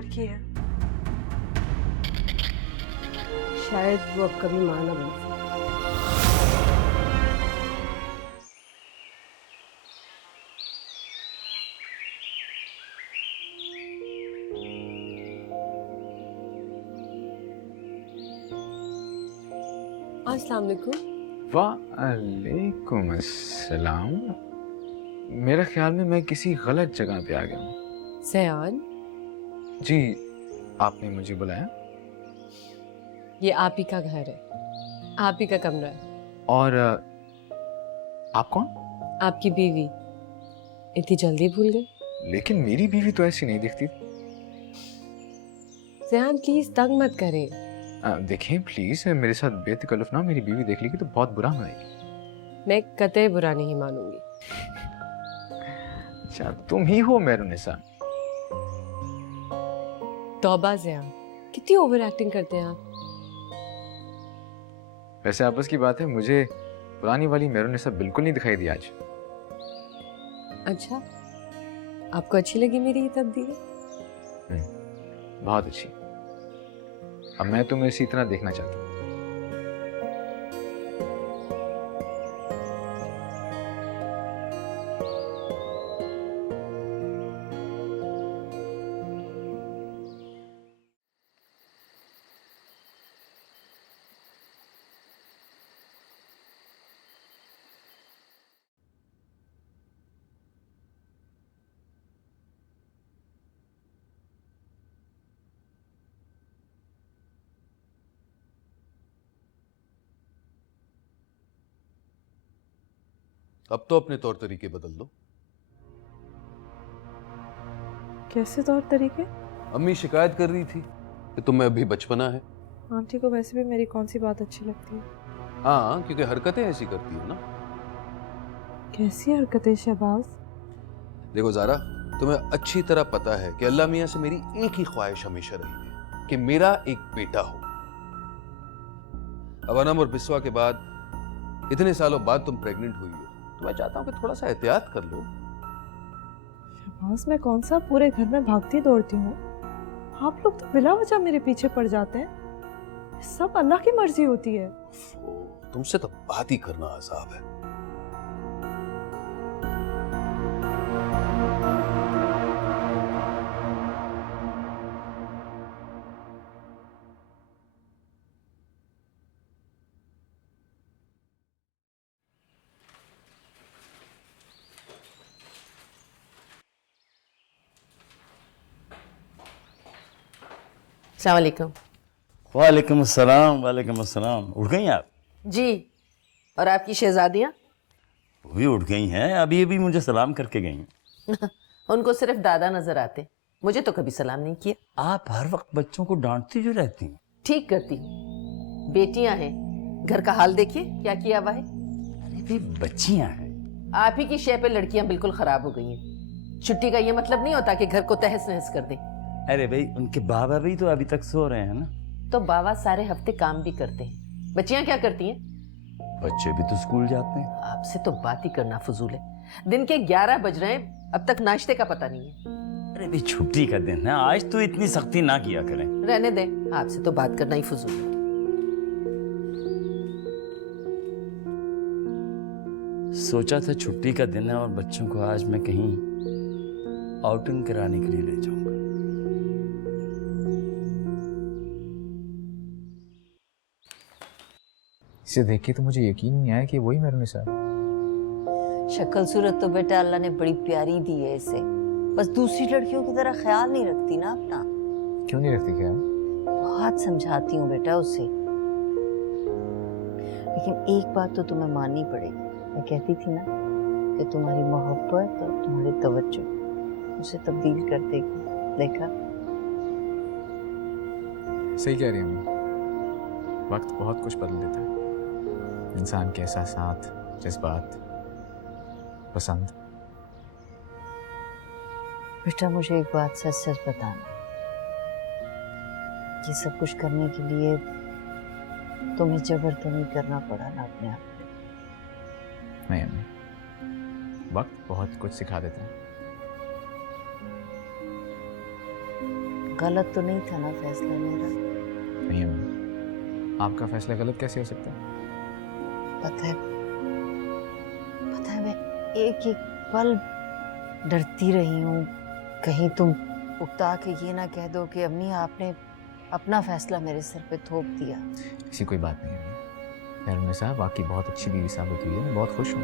लड़की है। शायद वो अब कभी मां ना बन सके। अस्सलाम वालेकुम। वालेकुम अस्सलाम। मेरे ख्याल में मैं किसी गलत जगह पे आ गया हूँ। सयान, जी, आपने मुझे बुलाया? ये आप ही का घर है, आप ही का कमरा है। और आप कौन? आपकी बीवी। इतनी जल्दी भूल गए? लेकिन मेरी बीवी तो ऐसी नहीं दिखती। सयान प्लीज तंग मत करें। देखिए प्लीज, मेरे साथ बेतकल्लुफ ना मेरी बीवी देख लेगी तो बहुत बुरा मानेगी। मैं कतई बुरा नहीं मानूंगी। अच्छा, तुम ही हो मेहरुनिसा। तौबा सयान, कितनी ओवर एक्टिंग करते हैं आप। वैसे आपस की बात है, मुझे पुरानी वाली मेहरुनिसा बिल्कुल नहीं दिखाई दी आज। अच्छा, आपको अच्छी लगी मेरी ये तब्दीली? बहुत अच्छी। अब मैं तुम्हें इसी तरह देखना चाहता हूँ। अब तो अपने तौर तरीके बदल दो। कैसे तौर तरीके? अम्मी शिकायत कर रही थी कि तुम्हें अभी बचपना है। आंटी को वैसे भी मेरी कौन सी बात अच्छी लगती है? हाँ, क्योंकि हरकतें ऐसी करती हो ना। कैसी हरकतें शहबाज? देखो ज़ारा, तुम्हें अच्छी तरह पता है कि अल्लाह मियाँ से मेरी एक ही ख्वाहिश हमेशा रही है कि मेरा एक बेटा हो। अब अनम और बिस्वा के बाद इतने सालों बाद तुम प्रेग्नेंट हुई हो, तो मैं चाहता हूँ कि थोड़ा सा एहतियात कर लो। शहबाज, मैं कौन सा पूरे घर में भागती दौड़ती हूँ? आप लोग तो बिला वजह मेरे पीछे पड़ जाते हैं। सब अल्लाह की मर्जी होती है। तुमसे तो बात ही करना अजाब है। अस्सलाम वालेकुम। वालेकुम अस्सलाम। वालेकुम अस्सलाम। उठ गई आप? जी, और आपकी शहजादियाँ? वो भी उठ गई हैं, अभी अभी मुझे सलाम करके गई हैं। उनको सिर्फ दादा नजर आते, मुझे तो कभी सलाम नहीं किया। आप हर वक्त बच्चों को डांटती जो रहती हैं। ठीक करती, बेटियां हैं, घर का हाल देखिए क्या किया हुआ है। अरे भी बच्चियां हैं। आप ही की शय पे लड़कियां बिल्कुल खराब हो गई हैं। छुट्टी का ये मतलब नहीं होता कि घर को तहस नहस कर दें। अरे भाई, उनके बाबा भी तो अभी तक सो रहे हैं ना। तो बाबा सारे हफ्ते काम भी करते हैं, बच्चियां क्या करती हैं? बच्चे भी तो स्कूल जाते हैं। आपसे तो बात ही करना फजूल है। दिन के 11 बज रहे हैं, अब तक नाश्ते का पता नहीं है। अरे भी छुट्टी का दिन है, आज तो इतनी सख्ती ना किया करें। रहने दें, आपसे तो बात करना ही फजूल है। सोचा था छुट्टी का दिन है और बच्चों को आज मैं कहीं आउटिंग कराने के लिए ले जाऊंगा। इसे देख के तो मुझे यकीन नहीं आया कि वही मेहरुनिसा है। शक्ल सूरत तो बेटा अल्लाह ने बड़ी प्यारी दी है इसे, बस दूसरी लड़कियों की तरह ख्याल नहीं रखती ना अपना। क्यों नहीं रखती ख्याल? बहुत समझाती हूँ बेटा उसे, लेकिन एक बात तो तुम्हें माननी पड़ेगी। मैं कहती थी ना कि तुम्हारी मोहब्बत और तुम्हारी तवज्जो उसे तब्दील कर देगी। देखा? सही कह रही हैं। वक्त बहुत कुछ बदल देता है, इंसान के एहसासात, जज्बात, पसंद। बेटा मुझे एक बात सच सच बताना, ये सब कुछ करने के लिए तुम्हें जबर तो नहीं करना पड़ा ना अपने आप पे? नहीं अम्मी, वक्त बहुत कुछ सिखा देता है। गलत तो नहीं था ना फैसला मेरा? नहीं अम्मी, आपका फैसला गलत कैसे हो सकता है? पता है मैं एक एक पल डरती रही हूँ कहीं तुम उकता के ये ना कह दो कि अम्मी आपने अपना फैसला मेरे सर पे थोप दिया। ऐसी कोई बात नहीं अम्मी। खैर साहब, आपकी बहुत अच्छी बीवी साबित हुई है, मैं बहुत खुश हूँ।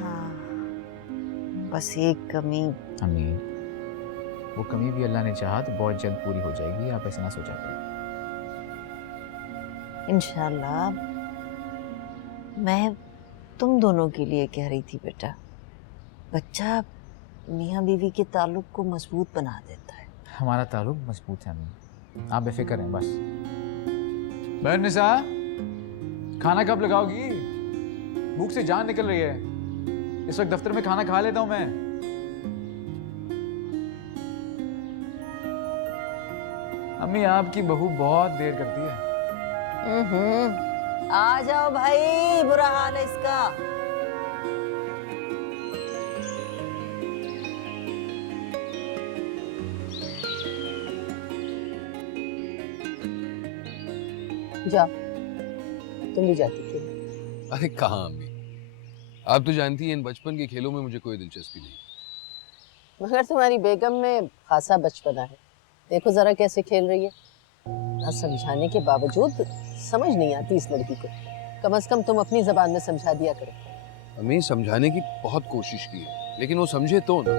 हाँ, बस एक कमी। अम्मी, वो कमी भी अल्लाह ने चाहा तो बहुत जल्द पूरी हो जाएगी, आप ऐसे ना सोचा करें। इंशाल्लाह। मैं तुम दोनों के लिए कह रही थी बेटा, बच्चा मियाँ बीवी के ताल्लुक को मजबूत बना देता है। हमारा ताल्लुक मजबूत है अम्मी, आप बेफिक्र हैं बस। बहन निसा, खाना कब लगाओगी? भूख से जान निकल रही है। इस वक्त दफ्तर में खाना खा लेता हूं मैं। अम्मी, आपकी बहू बहुत देर करती है। आ जाओ भाई, बुरा हाल है इसका। जाओ, तुम भी जाती थी। अरे कहाँ अम्मी, आप तो जानती हैं इन बचपन के खेलों में मुझे कोई दिलचस्पी नहीं। मगर तुम्हारी बेगम में खासा बचपना है, देखो जरा कैसे खेल रही है। ना समझाने के बावजूद समझ नहीं आती इस लड़की को। कम से कम तुम अपनी जबान में समझा दिया करो। अम्मी, समझाने की बहुत कोशिश की है, लेकिन वो समझे तो ना।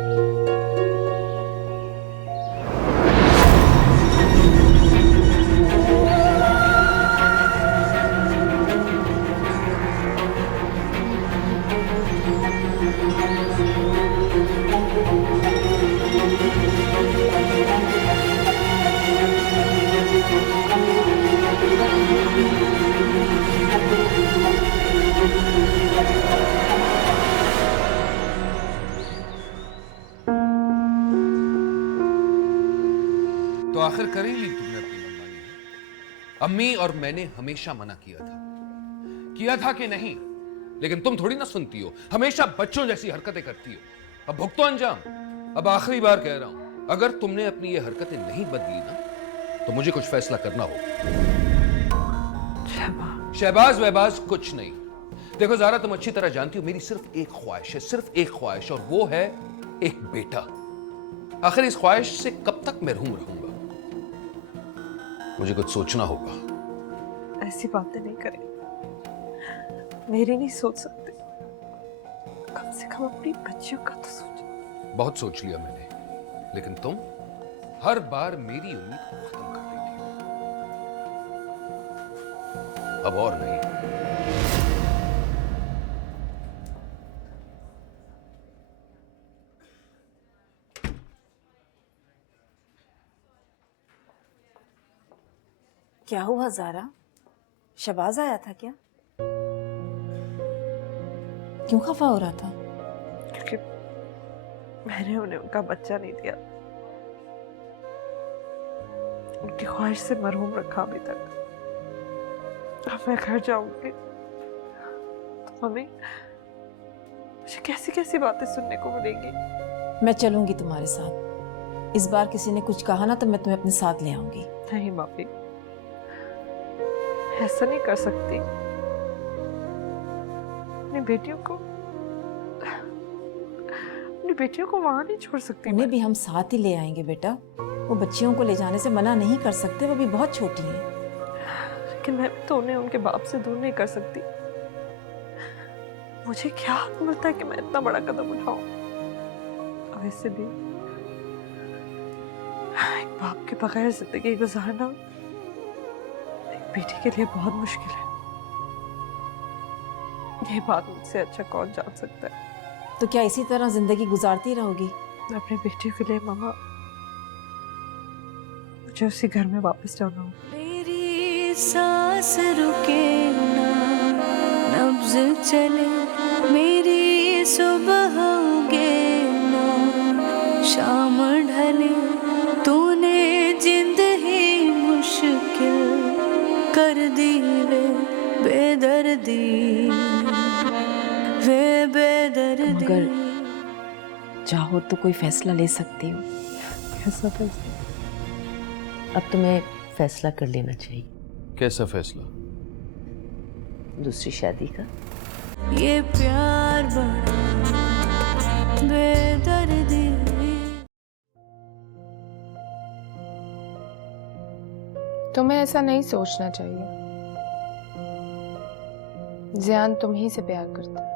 तो आखिर कर ही ली तुमने अपनी मनमानी। अम्मी और मैंने हमेशा मना किया था कि नहीं, लेकिन तुम थोड़ी ना सुनती हो, हमेशा बच्चों जैसी हरकतें करती हो। अब भुगतो अंजाम। अब आखिरी बार कह रहा हूं, अगर तुमने अपनी ये हरकतें नहीं बदली ना, तो मुझे कुछ फैसला करना होगा। शहबाज वहबाज कुछ नहीं। देखो ज़ारा, तुम अच्छी तरह जानती हो मेरी सिर्फ एक ख्वाहिश है, सिर्फ एक ख्वाहिश, और वो है एक बेटा। आखिर इस ख्वाहिश से कब तक महरूम रहूंगा? मुझे कुछ सोचना होगा। ऐसी बातें नहीं करें, मेरी नहीं सोच सकते। कम से कम अपनी बच्चियों का तो सोचो। बहुत सोच लिया मैंने, लेकिन तुम हर बार मेरी उम्मीद को खत्म कर देती हो। अब और नहीं। क्या हुआ ज़ारा? शबाज आया था क्या? क्यों खफा हो रहा था? क्योंकि मैंने उन्हें उनका बच्चा नहीं दिया, उनकी ख्वाहिश से मरहूम रखा अभी तक। अब मैं घर जाऊंगी तो मम्मी मुझे कैसी कैसी बातें सुनने को मिलेंगी। मैं चलूंगी तुम्हारे साथ। इस बार किसी ने कुछ कहा ना तो मैं तुम्हें अपने साथ ले आऊंगी। नहीं मम्मी, ऐसा नहीं कर सकती। अपनी बेटियों को वहां नहीं छोड़ सकती। उन्हें भी हम साथ ही ले आएंगे बेटा। वो बच्चियों को ले जाने से मना नहीं कर सकते, वो भी बहुत छोटी हैं। लेकिन मैं भी तो उन्हें उनके बाप से दूर नहीं कर सकती। मुझे क्या हक मिलता है कि मैं इतना बड़ा कदम उठाऊं? वैसे भी एक बाप के बगैर जिंदगी गुजारना एक बेटी के लिए बहुत मुश्किल है। ये बात मुझसे अच्छा कौन जान सकता है? तो क्या इसी तरह जिंदगी गुजारती रहोगी? अपनी बेटियों के लिए मामा मुझे उसी घर में वापस जाना हो। मेरी सांस रुके ना, नब्ज चले मेरी, सुबह उगे ना, शाम ढले, तूने जिंद ही मुश्किल कर दी वे बेदर्दी, वे बेदर्दी। मगर चाहो तो कोई फैसला ले सकती हो। कैसा फैसला? अब तुम्हें फैसला कर लेना चाहिए। कैसा फैसला? दूसरी शादी का। ये प्यार बड़ा बेदर्दी। तुम्हें ऐसा नहीं सोचना चाहिए। ज़ियान तुम ही से प्यार करता है।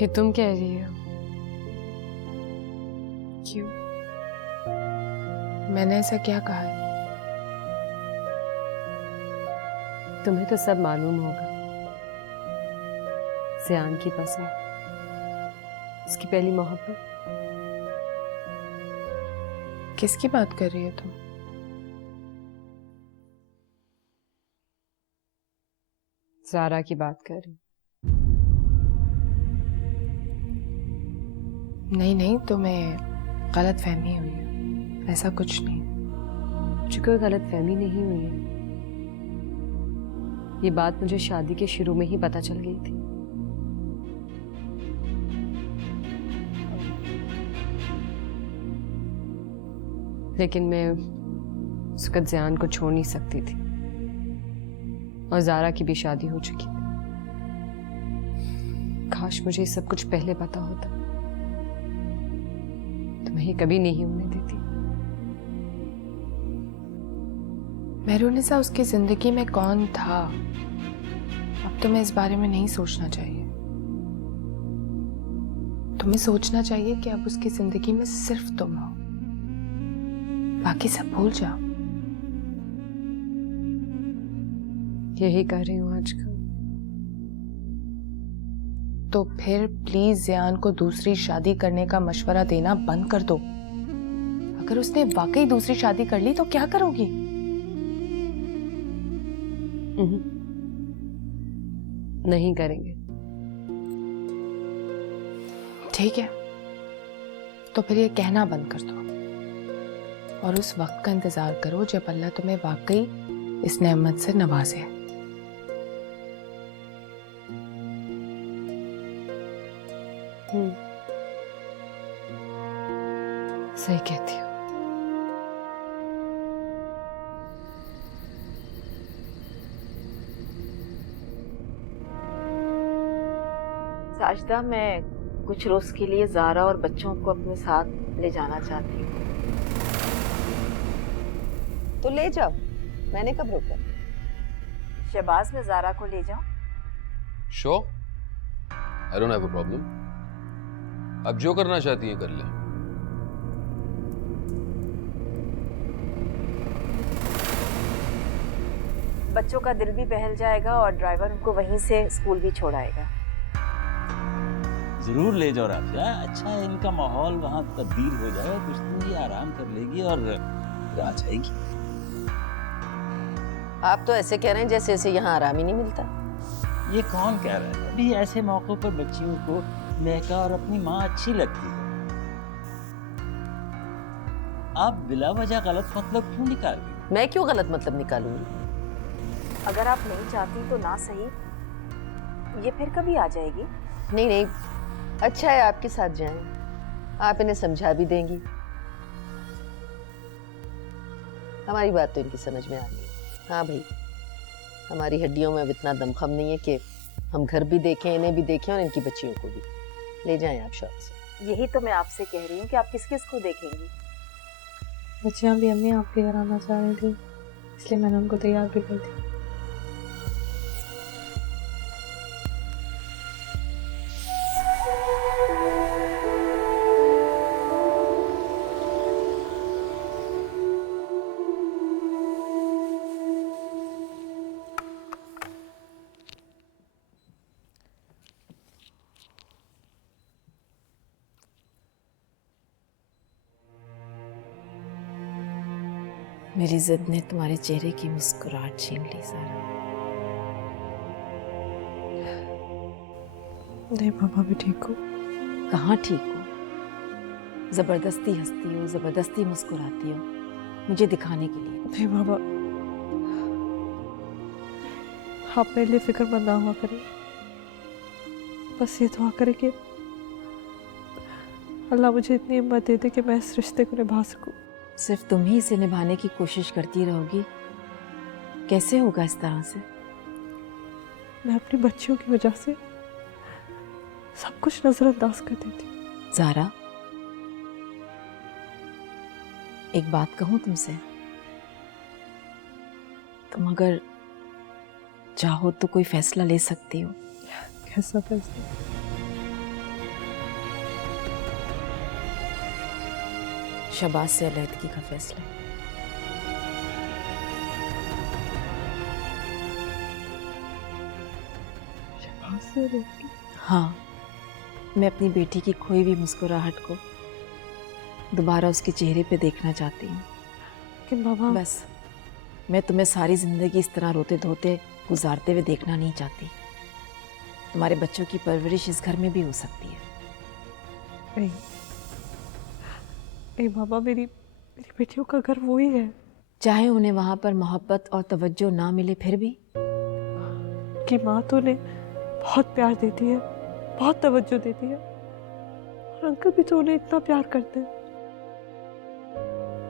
ये तुम कह रही हो? क्यों? मैंने ऐसा क्या कहा है? तुम्हें तो सब मालूम होगा। ज़ियान की पसंद, उसकी पहली मोहब्बत। किसकी बात कर रही हो तुम? ज़ारा की बात कर रही। नहीं नहीं, तुम्हें गलत फहमी हुई है, ऐसा कुछ नहीं। मुझे कोई गलत फहमी नहीं हुई है। ये बात मुझे शादी के शुरू में ही पता चल गई थी। लेकिन मैं उस वक्त ज़ियान को छोड़ नहीं सकती थी और ज़ारा की भी शादी हो चुकी थी। काश मुझे सब कुछ पहले पता होता तो मैं ये कभी नहीं होने देती। मेहरुनिसा उसकी जिंदगी में कौन था, अब तुम्हें इस बारे में नहीं सोचना चाहिए। तुम्हें सोचना चाहिए कि अब उसकी जिंदगी में सिर्फ तुम हो, बाकी सब भूल जाओ। यही कर रही हूँ आजकल। तो फिर प्लीज ज़ियान को दूसरी शादी करने का मशवरा देना बंद कर दो। अगर उसने वाकई दूसरी शादी कर ली तो क्या करोगी? नहीं करेंगे। ठीक है, तो फिर ये कहना बंद कर दो और उस वक्त का इंतजार करो जब अल्लाह तुम्हें वाकई इस नेमत से नवाजे। सही कहती हो। साजदा, मैं कुछ रोज के लिए ज़ारा और बच्चों को अपने साथ ले जाना चाहती हूँ। तो ले जाओ, मैंने कब रोका? शहबाज में ज़ारा को ले जाओ। Sure, I don't have a problem. अब जो करना चाहती हैं कर लें। बच्चों का दिल भी बहल जाएगा और ड्राइवर उनको वहीं से स्कूल भी छोड़ाएगा। जरूर ले जाओ राफिया, अच्छा है इनका माहौल वहाँ तब्दील हो जाए, कुछ दिन ये आराम कर लेगी और फिर आ जाएगी। आप तो ऐसे कह रहे हैं जैसे ऐसे यहाँ आराम ही नहीं मिलता। ये कौन कह रहा है? अभी ऐसे मौकों पर बच्चियों को महका और अपनी माँ अच्छी लगती है। आप बिला वजह गलत मतलब क्यों निकाल रही हैं? मैं क्यों गलत मतलब निकालूंगी? अगर आप नहीं चाहती तो ना सही, ये फिर कभी आ जाएगी। नहीं नहीं, अच्छा है आपके साथ जाएं, आप इन्हें समझा भी देंगी। हमारी बात तो इनकी समझ में आ गई। हाँ भाई, हमारी हड्डियों में अब इतना दमखम नहीं है कि हम घर भी देखें, इन्हें भी देखें और इनकी बच्चियों को भी। ले जाएं आप शौक से। यही तो मैं आपसे कह रही हूँ कि आप किस किस को देखेंगी। बच्चियाँ भी अम्मी आपके घर आना चाह रही थी, इसलिए मैंने उनको तैयार भी कर दी। मेरी जिद ने तुम्हारे चेहरे की मुस्कुराहट छीन ली ज़ारा। नहीं पापा भी ठीक हो। कहाँ ठीक हो? जबरदस्ती हंसती हो, जबरदस्ती मुस्कुराती हो मुझे दिखाने के लिए। नहीं बाबा, आप मेरे लिए फिक्रमंद ना हुआ करें। बस ये दुआ करे कि अल्लाह मुझे इतनी हिम्मत दे दे कि मैं इस रिश्ते को निभा सकूं। सिर्फ तुम ही इसे निभाने की कोशिश करती रहोगी, कैसे होगा इस तरह से? मैं अपनी बच्चियों की वजह से सब कुछ नजरअंदाज कर देती हूँ। ज़ारा, एक बात कहूँ तुमसे, तुम अगर चाहो तो कोई फैसला ले सकती हो। कैसा फैसला? शबाज से अलहदगी का फैसला। हाँ, मैं अपनी बेटी की खोई हुई मुस्कुराहट को दोबारा उसके चेहरे पे देखना चाहती हूँ। लेकिन बाबा, बस मैं तुम्हें सारी जिंदगी इस तरह रोते धोते गुजारते हुए देखना नहीं चाहती। तुम्हारे बच्चों की परवरिश इस घर में भी हो सकती है। नहीं नहीं बाबा, मेरी बेटियों का घर वो ही है। चाहे उन्हें वहां पर मोहब्बत और तवज्जो ना मिले फिर भी। कि माँ तो उन्हें बहुत प्यार देती है, बहुत तवज्जो देती है, और अंकल भी तो उन्हें इतना प्यार करते हैं।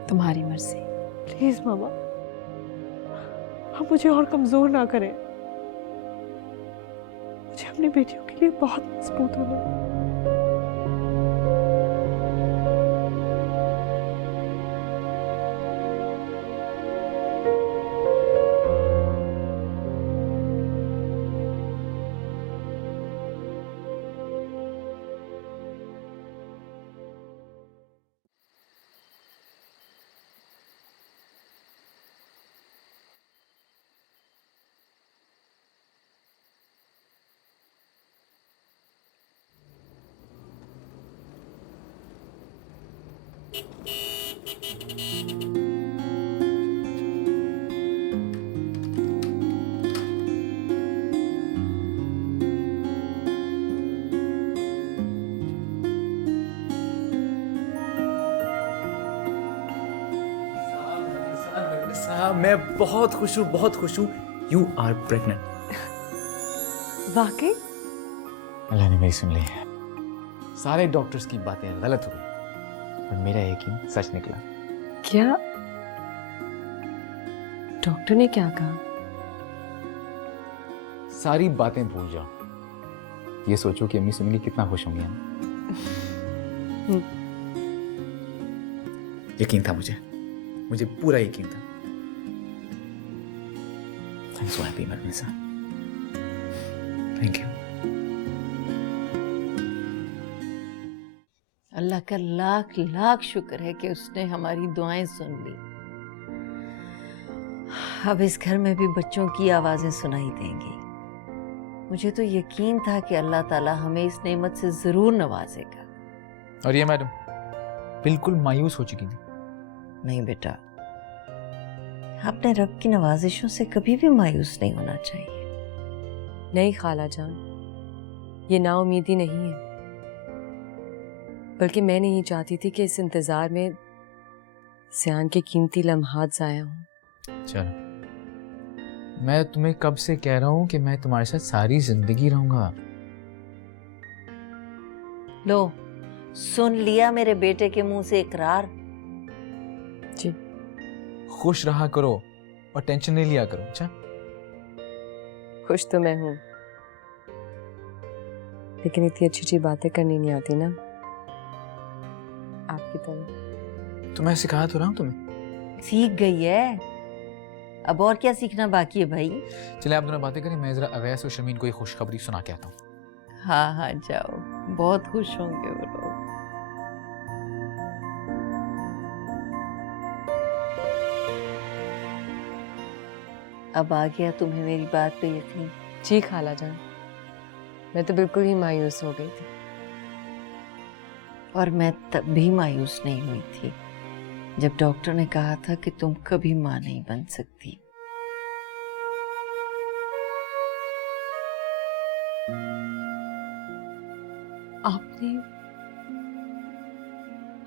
तुम्हारी मर्जी। प्लीज मामा, आप मुझे और कमजोर ना करें। मुझे अपनी बेटियों के लिए बहुत मजबूत होना है। मैं बहुत खुश हूँ, बहुत खुश हूँ। You are pregnant. वाकई? अल्लाह ने मेरी सुन ली है। सारे डॉक्टर्स की बातें गलत हो गई और मेरा यकीन सच निकला। क्या? डॉक्टर ने क्या कहा? सारी बातें भूल जाओ। ये सोचो कि अम्मी सुनेंगी कितना खुश होंगी हम। यकीन था मुझे पूरा यकीन था। I'm so happy, Marnisa. Thank you. अल्लाह का लाख लाख शुक्र है कि उसने हमारी दुआएं सुन ली। अब इस घर में भी बच्चों की आवाजें सुनाई देंगी। मुझे तो यकीन था कि अल्लाह ताला हमें इस नेमत से जरूर नवाजेगा। और ये मैडम बिल्कुल मायूस हो चुकी थी। नहीं बेटा, आपने रब की नवाजिशों से कभी भी मायूस नहीं होना चाहिए। नहीं खाला जान, ये नाउमीदी नहीं है, बल्कि मैं नहीं चाहती थी कि इस इंतजार में सियान के कीमती लम्हात जाया हों। चलो, मैं तुम्हें कब से कह रहा हूँ कि मैं तुम्हारे साथ सारी जिंदगी रहूंगा। लो, सुन लिया मेरे बेटे के मुंह से इकरार। जी। खुश रहा करो और टेंशन नहीं लिया करो। अच्छा? खुश तो मैं हूं, लेकिन इतनी अच्छी अच्छी बातें करनी नहीं आती ना आपकी तरह। तो मैं सिखा तो रहा हूँ तुम्हें। सीख गई है, अब और क्या सीखना बाकी है भाई। चले आप दोनों बातें करें, मैं जरा अवैस और शमीन को एक खुशखबरी सुना के आता हूँ। हाँ हाँ जाओ, बहुत खुश होंगे वो लोग। अब आ गया तुम्हें मेरी बात पे यकीन? जी खाला जान, मैं तो बिल्कुल ही मायूस हो गई थी। और मैं तब भी मायूस नहीं हुई थी जब डॉक्टर ने कहा था कि तुम कभी माँ नहीं बन सकती।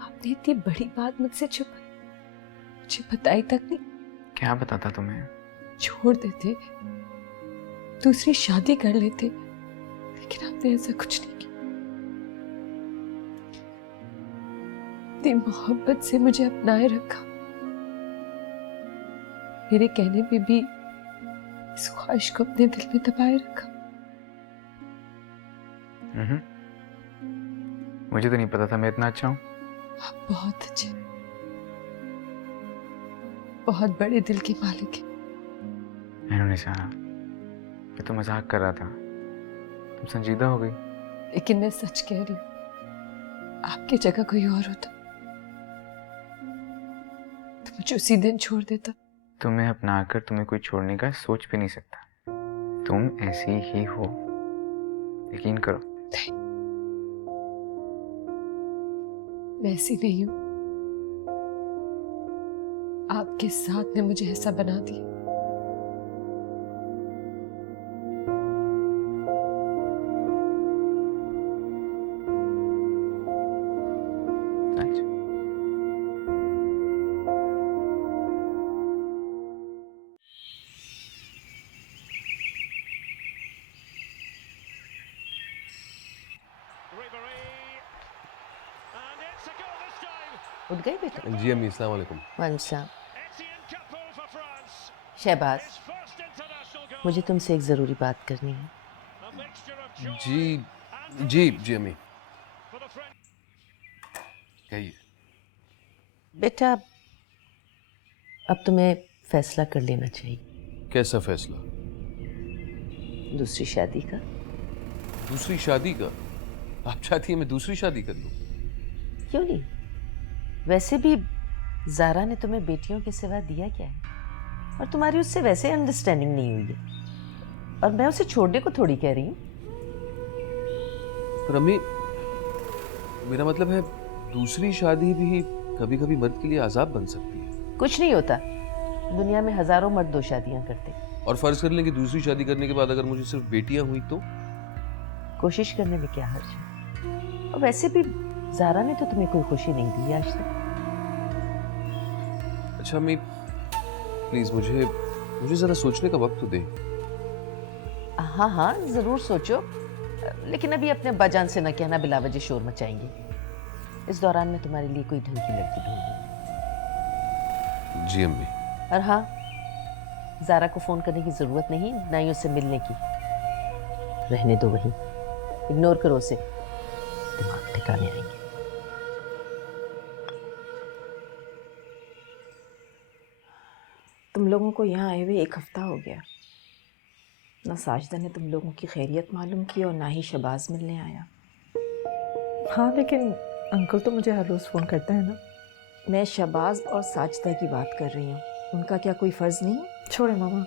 आपने इतनी बड़ी बात मुझसे छुपाई, मुझे बताई तक नहीं। क्या बताता तुम्हें? छोड़ देते, दूसरी शादी कर लेते, लेकिन आपने ऐसा कुछ नहीं किया। इतनी मोहब्बत से मुझे अपनाए रखा, मेरे कहने पे भी इस ख्वाहिश को अपने दिल में दबाए रखा। मुझे तो नहीं पता था मैं इतना अच्छा हूँ। आप बहुत अच्छे, बहुत बड़े दिल के मालिक हैं। मैंने नहीं चाहा, मैं तो मजाक कर रहा था, तुम संजीदा हो गई। लेकिन मैं सच कह रही हूँ, आपकी जगह कोई और होता तो मुझे उसी दिन छोड़ देता। तुम्हें अपना कर तुम्हें कोई छोड़ने का सोच भी नहीं सकता। तुम ऐसी ही हो, यकीन करो। मैं ऐसी नहीं हूं, आपके साथ ने मुझे ऐसा बना दिया। उठ गए बेटा? जी अम्मी, अस्सलाम वालेकुम। वालेकुम। शहबाज, मुझे तुमसे एक ज़रूरी बात करनी है। जी जी जी अम्मी, कहिए। बेटा, अब तुम्हें फैसला कर लेना चाहिए। कैसा फैसला? दूसरी शादी का। दूसरी शादी का? आप चाहती हैं मैं दूसरी शादी कर लूं? क्यों नहीं? वैसे भी ज़ारा ने तुम्हें बेटियों के सिवा दिया क्या है, और तुम्हारी उससे वैसे अंडरस्टैंडिंग नहीं हुई है, और मैं उसे छोड़ने को थोड़ी कह रही हूँ। पर अम्मी, मेरा मतलब है दूसरी शादी भी कभी कभी मर्द के लिए अजाब बन सकती है। कुछ नहीं होता, दुनिया में हजारों मर्द दो शादियां करते। और फर्ज कर लें कि दूसरी शादी करने के बाद अगर मुझे सिर्फ बेटियां हुई तो? कोशिश करने में क्या हर्ज है? और वैसे भी ज़ारा ने तो तुम्हें कोई खुशी नहीं दी आज तक। अच्छा अम्मी, प्लीज मुझे जरा सोचने का वक्त तो दे। हाँ हाँ, जरूर सोचो, लेकिन अभी अपने अब्बाजान से न कहना बिलावजह शोर मचाएंगे। इस दौरान मैं तुम्हारे लिए कोई ढंग की लड़की ढूंढूंगी। जी अम्मी। और हाँ, ज़ारा को फोन करने की जरूरत नहीं, ना ही उससे मिलने की। रहने दो वहीं, इग्नोर करो उसे, दिमाग ठिकाने आएंगे। तुम लोगों को यहाँ आए हुए 1 हफ्ता हो गया। ना साजिदा ने तुम लोगों की खैरियत मालूम की और ना ही शहबाज मिलने आया। हाँ, लेकिन अंकल तो मुझे हर रोज़ फ़ोन करता है ना। मैं शहबाज और साजिदा की बात कर रही हूँ, उनका क्या कोई फ़र्ज़ नहीं? छोड़े मामा,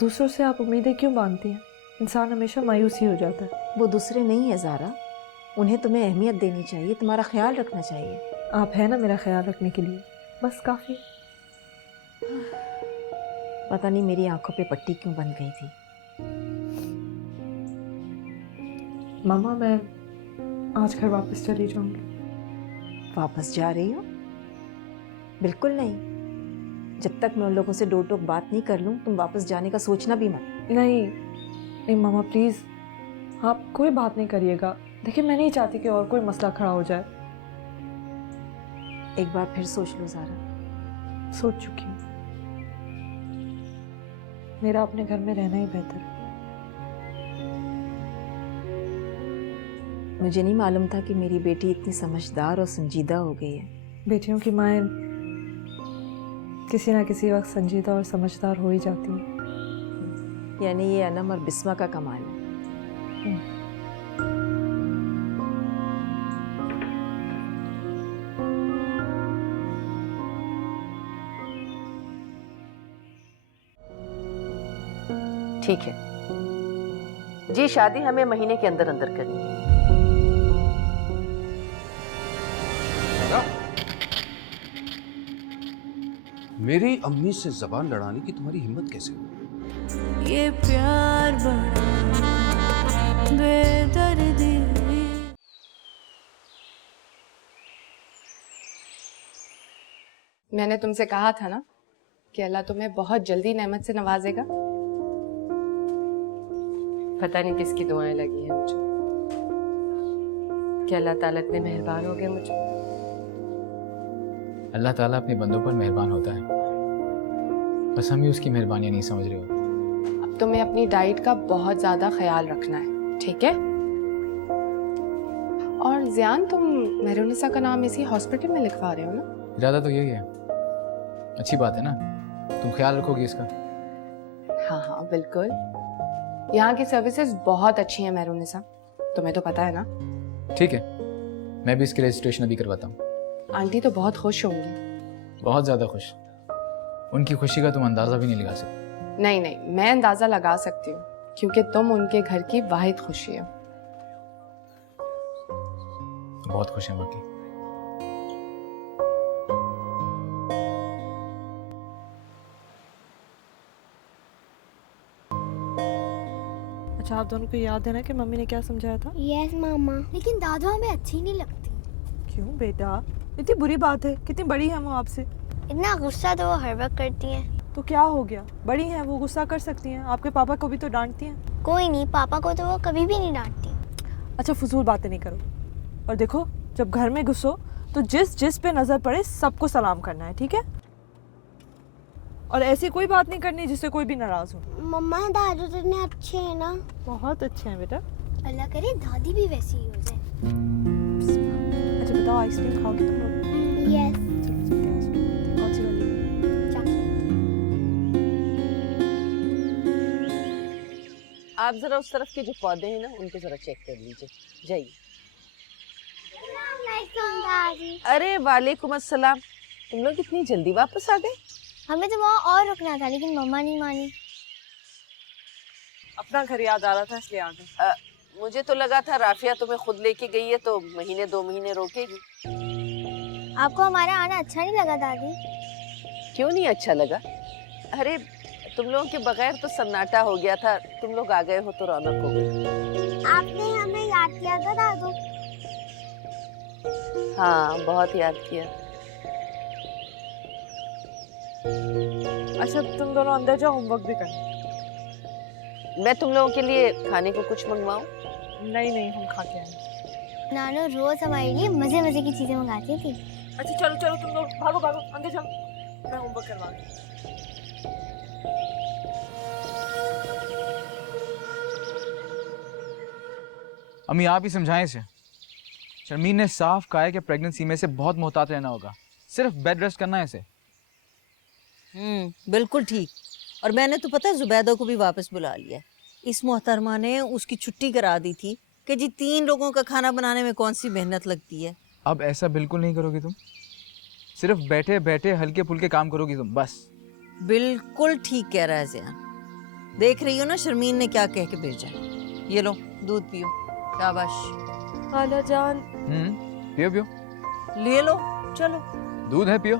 दूसरों से आप उम्मीदें क्यों बांधती हैं? इंसान हमेशा मायूस ही हो जाता है। वो दूसरे नहीं है ज़ारा, उन्हें तुम्हें अहमियत देनी चाहिए, तुम्हारा ख्याल रखना चाहिए। आप है ना मेरा ख्याल रखने के लिए, बस काफ़ी। पता नहीं मेरी आंखों पे पट्टी क्यों बन गई थी। मामा, मैं आज घर वापस चली जाऊंगी। वापस जा रही हो? बिल्कुल नहीं, जब तक मैं उन लोगों से दो टोक बात नहीं कर लूँ तुम वापस जाने का सोचना भी मत। नहीं नहीं मामा, प्लीज़ आप कोई बात नहीं करिएगा। देखिए, मैं नहीं चाहती कि और कोई मसला खड़ा हो जाए। एक बार फिर सोच लो ज़ारा। सोच चुकी हूँ, मेरा अपने घर में रहना ही बेहतर है। मुझे नहीं मालूम था कि मेरी बेटी इतनी समझदार और संजीदा हो गई है। बेटियों की माएँ किसी ना किसी वक्त संजीदा और समझदार हो ही जाती हैं। यानी ये अनम और बिस्मा का कमाल है। ठीक है जी, शादी हमें महीने के अंदर अंदर करनी है। मेरी अम्मी से जबान लड़ाने की तुम्हारी हिम्मत कैसे हुई? ये प्यार बड़ा बेदर्दी। मैंने तुमसे कहा था ना कि अल्लाह तुम्हें बहुत जल्दी नेमत से नवाजेगा। पता नहीं किसकी दुआएं लगी हैं मुझे कि अल्लाह ताला इतने मेहरबान हो गए मुझ पर। अल्लाह ताला अपने बंदों पर मेहरबान होता है, बस हम ही उसकी मेहरबानियां नहीं समझ रहे होते। अब तुम्हें अपनी डाइट का बहुत ज़्यादा ख्याल रखना है, ठीक है? और जियान, तुम मेहरुनिसा का नाम इसी हॉस्पिटल में लिखवा रहे हो ना? इरादा तो यही है। अच्छी बात है ना, तुम ख्याल रखोगी इसका। हाँ हाँ बिल्कुल, यहाँ की सर्विसेज बहुत अच्छी हैं मेहरुनिसा, तुम्हें तो पता है ना। ठीक है, मैं भी इसकी रजिस्ट्रेशन अभी करवाता हूँ। आंटी तो बहुत खुश होंगी। बहुत ज़्यादा खुश। उनकी खुशी का तुम अंदाज़ा भी नहीं लगा सकते। नहीं नहीं, मैं अंदाज़ा लगा सकती हूँ क्योंकि तुम उनके घर की वाहिद खुशी हो। बहुत खुश है बाकी। अच्छा, आप दोनों को याद है ना कि मम्मी ने क्या समझाया था? यस मामा, लेकिन दादू हमें अच्छी नहीं लगती। क्यों बेटा, इतनी बुरी बात है? कितनी बड़ी है वो आपसे? इतना गुस्सा तो वो हर वक्त करती हैं। तो क्या हो गया, बड़ी हैं वो, गुस्सा कर सकती हैं। आपके पापा को भी तो डांटती हैं। कोई नहीं, पापा को तो वो कभी भी नहीं डांटती। अच्छा, फजूल बातें नहीं करो। और देखो, जब घर में घुसो तो जिस जिस पे नजर पड़े सबको सलाम करना है, ठीक है? और ऐसी कोई बात नहीं करनी जिससे कोई भी नाराज हो। मम्मा दादू तो इतने अच्छे हैं ना। बहुत अच्छे हैं बेटा। अल्लाह करे दादी भी वैसी ही हो जाए। अच्छा बताओ, आइसक्रीम खाओगे तुम लोग? यस। कौन सी वाली? आप जरा उस तरफ के जो पौधे हैं ना उनको जरा चेक कर लीजिए, जाइए। दादी, अरे वालेकुम अस्सलाम, तुम लोग इतनी जल्दी वापस आ गए? हमें तो वहाँ और रुकना था लेकिन मम्मा नहीं मानी। अपना घर याद आ रहा था इसलिए आ गए। मुझे तो लगा था राफिया तुम्हें खुद लेके गई है तो महीने 2 महीने रोकेगी। आपको हमारा आना अच्छा नहीं लगा दादी? क्यों नहीं अच्छा लगा? अरे तुम लोगों के बगैर तो सन्नाटा हो गया था, तुम लोग आ गए हो तो रौनक हो गई। आपने हमें याद किया था दादू? हाँ, बहुत याद किया। अच्छा, तुम दोनों अंदर जाओ, होमवर्क भी करना। मैं तुम लोगों के लिए खाने को कुछ मंगवाऊं? नहीं नहीं, हम खा के आए। नानू रोज हमारे लिए मजे मजे की चीजें मंगाती थी। अच्छा चलो चलो, तुम लोग भागो भागो, अंदर जाओ, मैं होमवर्क करवा दूँ। अम्मी आप ही समझाएं इसे। शर्मीन ने साफ कहा है कि प्रेगनेंसी में से बहुत मोहतात रहना होगा, सिर्फ बेड रेस्ट करना है इसे। बिल्कुल ठीक। और मैंने तो पता है जुबैदा को भी वापस बुला लिया। इस मोहतरमा ने उसकी छुट्टी करा दी थी कि जी 3 लोगों का खाना बनाने में कौन सी मेहनत लगती है। अब ऐसा बिल्कुल नहीं करोगी तुम, सिर्फ बैठे बैठे हल्के फुल्के काम करोगी तुम बस। बिल्कुल ठीक कह रहा है ज़ियान। देख रही हो ना शर्मीन ने क्या कह के भेजा। ये लो दूध पियो, शाबाश। खाला जान। पियो पियो, ले लो, चलो दूध है पियो।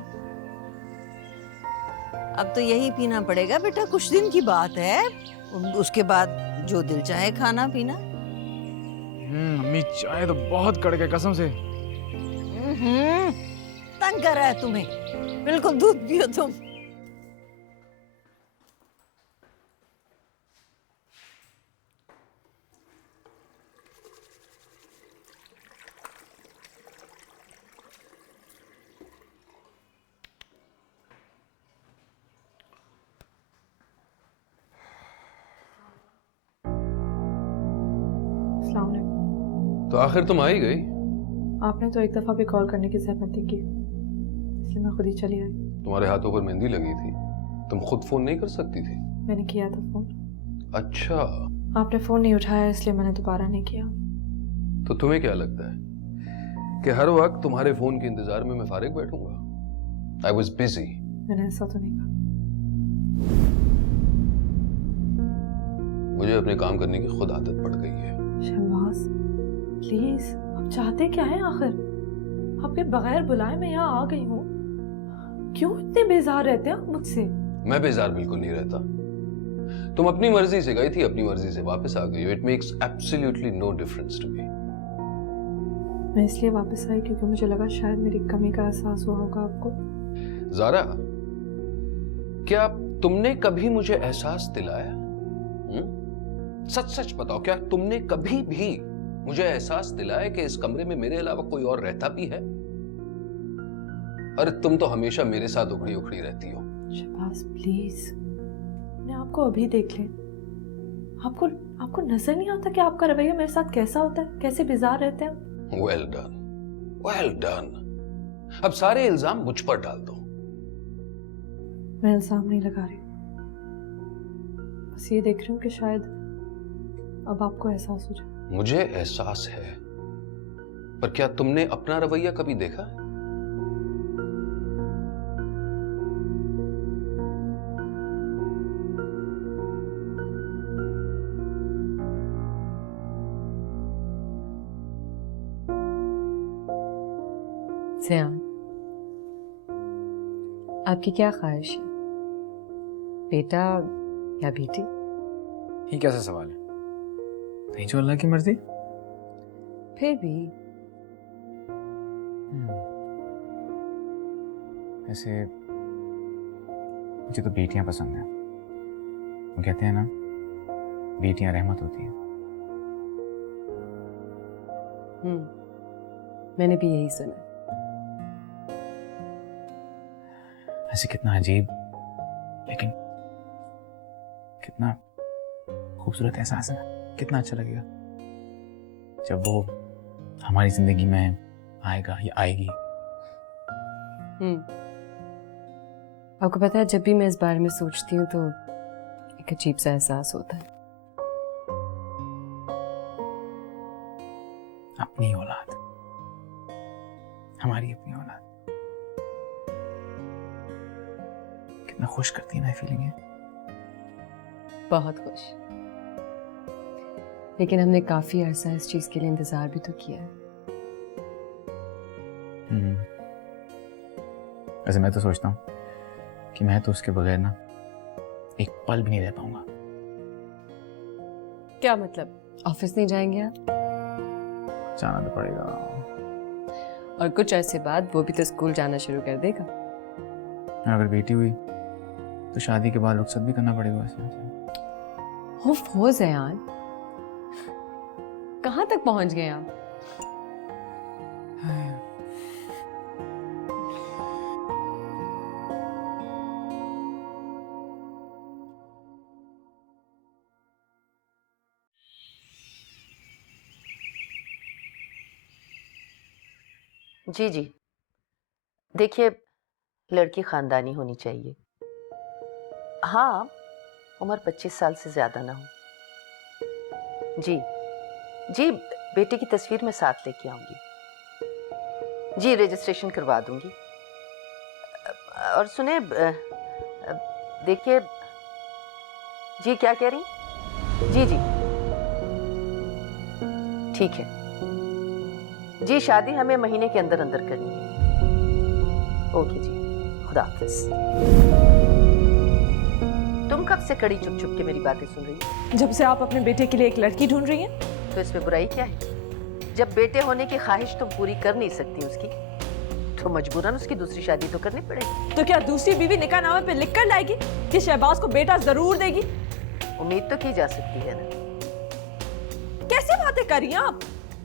अब तो यही पीना पड़ेगा बेटा, कुछ दिन की बात है, उसके बाद जो दिल चाहे खाना पीना। अम्मी चाय तो बहुत कड़क है कसम से। तंग कर रहा है तुम्हें, बिल्कुल दूध पियो तुम। तो आखिर तुम आ ही गई। आपने तो एक दफा भी कॉल करने की जहमत नहीं की, इसलिए मैं खुद ही चली आई। तुम्हारे हाथों पर मेहंदी लगी थी, तुम खुद फोन नहीं कर सकती थी? मैंने किया था फोन। अच्छा, आपने फोन नहीं उठाया इसलिए मैंने दोबारा नहीं किया। तो तुम्हें क्या लगता है कि हर वक्त तुम्हारे फोन के इंतजार में मैं फारिग बैठूंगा? I was busy. मैंने ऐसा तो नहीं कहा। मुझे अपने काम करने की खुद आदत पड़ गई है। शहबाज प्लीज, आप चाहते क्या हैं आखिर? आपके बगैर बुलाए मैं यहाँ आ गई हूँ, क्यों इतने बेजार रहते हैं आप मुझसे? मैं बेजार बिल्कुल नहीं रहता। तुम अपनी मर्जी से गई थी, अपनी मर्जी से वापस आ गई हो। It makes absolutely no difference to me. मैं इसलिए वापस आई क्योंकि मुझे लगा शायद मेरी कमी का एहसास हुआ होगा आपको। ज़ारा, क्या तुमने कभी मुझे एहसास दिलाया? सच सच बताओ, क्या तुमने कभी भी मुझे एहसास दिलाया कि इस कमरे में मेरे अलावा कोई और रहता भी है? अरे तुम तो हमेशा मेरे साथ उखड़ी उखड़ी रहती हो। शहबाज प्लीज, मैं आपको अभी देख ले। आपको आपको नजर नहीं आता कि आपका रवैया मेरे साथ कैसा होता है, कैसे बिजार रहते हैं? Well done, well done. अब सारे इल्जाम मुझ पर डाल दो। मैं इल्जाम नहीं लगा रही, बस ये देख रही हूँ कि शायद अब आपको एहसास हो जाए। मुझे एहसास है, पर क्या तुमने अपना रवैया कभी देखा है? ज़ियान, आपकी क्या ख्वाहिश है, बेटा या बेटी? ये कैसा सवाल है? नहीं जो अल्लाह की मर्जी। फिर भी ऐसे मुझे तो बेटियां पसंद हैं। वो कहते हैं ना, बेटियां रहमत होती हैं। मैंने भी यही सुना। ऐसे कितना अजीब लेकिन कितना खूबसूरत एहसास है। कितना अच्छा लगेगा जब वो हमारी जिंदगी में आएगा या आएगी। आपको पता है, जब भी मैं इस बारे में सोचती हूँ तो एक अजीब सा एहसास होता है। अपनी औलाद, हमारी अपनी औलाद कितना खुश करती है ना ये फीलिंग है। बहुत खुश। लेकिन हमने काफी अरसा इस चीज के लिए इंतजार भी तो किया है। वैसे मैं तो सोचता हूँ कि मैं तो उसके बगैर ना एक पल भी नहीं रह पाऊंगा। क्या मतलब, ऑफिस नहीं जाएंगे आप? जाना तो पड़ेगा। और कुछ अरसे बाद वो भी तो स्कूल जाना शुरू कर देगा। अगर बेटी हुई तो शादी के बाद रुखसत भी करना पड़ेगा वैसे। हो ज़यान, कहाँ तक पहुंच गए आप? जी जी, देखिए, लड़की खानदानी होनी चाहिए। हाँ, उम्र 25 साल से ज्यादा ना हो। जी जी, बेटे की तस्वीर मैं साथ लेके आऊंगी। जी, रजिस्ट्रेशन करवा दूंगी। और सुने, देखिए, जी क्या कह रही? जी जी, ठीक है जी, शादी हमें महीने के अंदर अंदर करनी है। ओके जी, खुदा हाफिज। तुम कब से कड़ी चुप चुप के मेरी बातें सुन रही हो? जब से आप अपने बेटे के लिए एक लड़की ढूंढ रही हैं। तो इसमें बुराई क्या है? जब बेटे होने की ख्वाहिश तुम पूरी कर नहीं सकती उसकी, तो मजबूरन उसकी दूसरी शादी तो करनी पड़ेगी। तो क्या दूसरी बीवी निकाहनामे पे लिख कर लाएगी कि शहबाज को बेटा जरूर देगी? उम्मीद तो की जा सकती है ना। कैसी बातें कर रही हैं आप?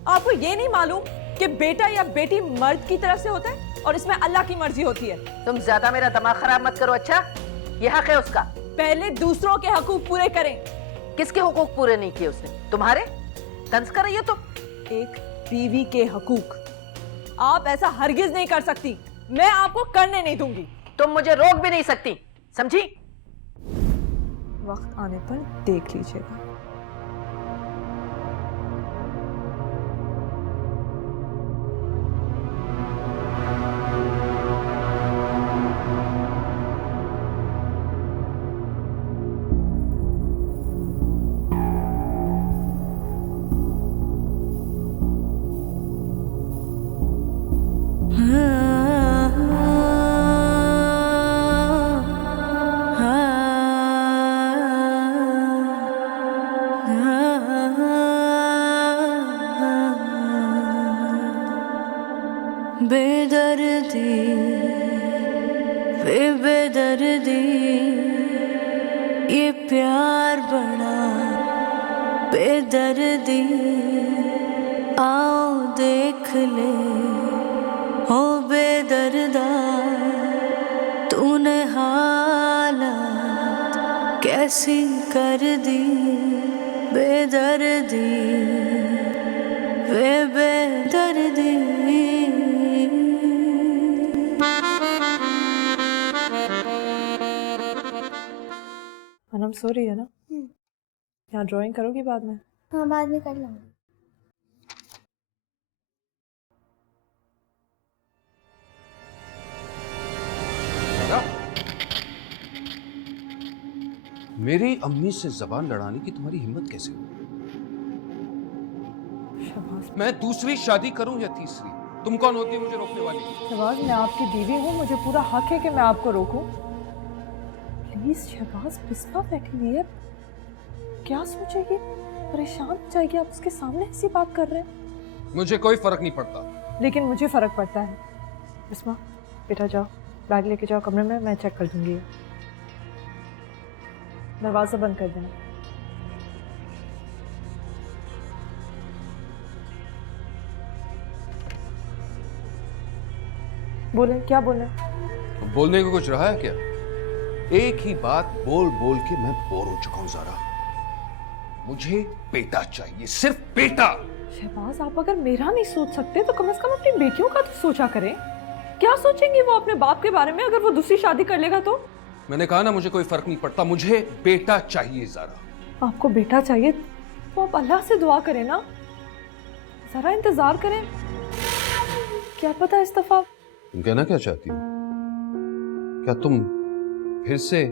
आपको ये नहीं मालूम कि बेटा या बेटी मर्द की तरफ से होता है और इसमें अल्लाह की मर्जी होती है। तुम ज्यादा मेरा दिमाग खराब मत करो, अच्छा? ये हक है उसका। पहले दूसरों के हकूक पूरे करें। किसके हुकूक पूरे नहीं किए उसने? तुम्हारे? तंज कर रही हो तुम? एक बीवी के हकूक आप ऐसा हरगिज नहीं कर सकती। मैं आपको करने नहीं दूंगी। तुम मुझे रोक भी नहीं सकती, समझी? वक्त आने पर देख लीजिएगा। बेदर्दी आओ देख ले हो बेदर्दा तूने हालत कैसी कर दी बेदर्दी वे बेदर्दी अनम सो रही है ना? यहाँ ड्राइंग करोगी बाद में? हाँ बाद में कर लूँगी। मेरी अम्मी से जबान लड़ाने की तुम्हारी हिम्मत कैसे हुई? शहबाज, मैं दूसरी शादी करूं या तीसरी, तुम कौन होती है मुझे रोकने वाली? शहबाज मैं आपकी बीवी हूँ, मुझे पूरा हक है कि मैं आपको रोकूं। प्लीज शहबाज, बिस्मा बैठी हुई है, क्या सोचेगी? परेशान हो जाएगी। आप उसके सामने ऐसी बात कर रहे हैं। मुझे कोई फर्क नहीं पड़ता। लेकिन मुझे फर्क पड़ता है। बिस्मा बेटा जाओ, बैग लेके जाओ कमरे में, मैं चेक कर दूंगी। दरवाजा बंद कर देना। बोले, क्या बोले? बोलने को कुछ रहा है क्या? एक ही बात बोल बोल के मैं बोर हो चुका हूं ज़ारा। मुझे बेटा चाहिए, सिर्फ बेटा। शहबाज आप अगर मेरा नहीं सोच सकते तो कम से कम अपनी बेटियों का तो सोचा करें। क्या सोचेंगी वो अपने बाप के बारे में अगर वो दूसरी शादी कर लेगा तो? मैंने कहा ना मुझे कोई फर्क नहीं पड़ता, मुझे बेटा चाहिए ज़ारा। आपको बेटा चाहिए तो आप अल्लाह से दुआ करें ना, जरा इंतजार करें। क्या पता इस दफा। तुम कहना क्या चाहती हो? क्या तुम फिर से?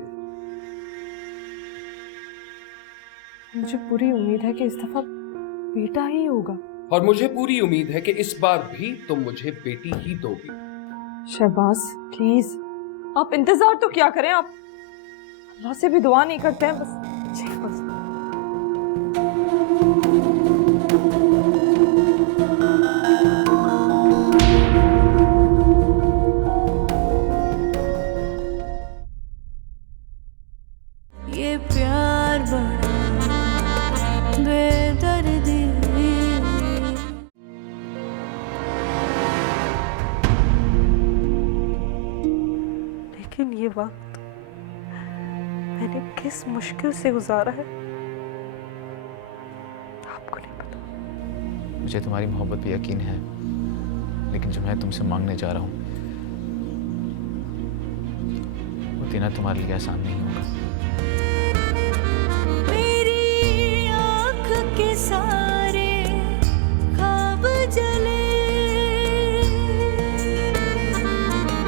मुझे पूरी उम्मीद है कि इस दफा बेटा ही होगा। और मुझे पूरी उम्मीद है कि इस बार भी तुम मुझे बेटी ही दोगी। शहबाज प्लीज आप इंतजार तो क्या करें, आप अल्लाह से भी दुआ नहीं करते हैं बस। ये प्यार बड़ा बेदर्दी लेकिन ये वक्त मैंने किस मुश्किल से गुजारा है आपको नहीं पता। मुझे तुम्हारी मोहब्बत पे यकीन है, लेकिन जो मैं तुमसे मांगने जा रहा हूँ वो देना तुम्हारे लिए आसान नहीं होगा। मेरी आँख के सारे ख्वाब जले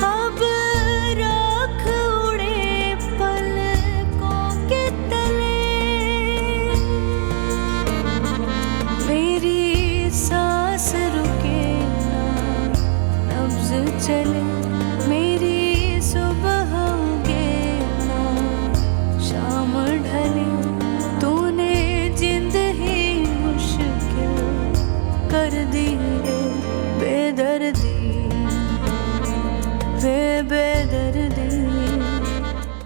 अब राख उड़े पलकों के तले मेरी सांस रुके ना नब्ज़ चले मेरी सुबह उगे ना शाम ढले तूने जिंद ही मुश्किल कर दी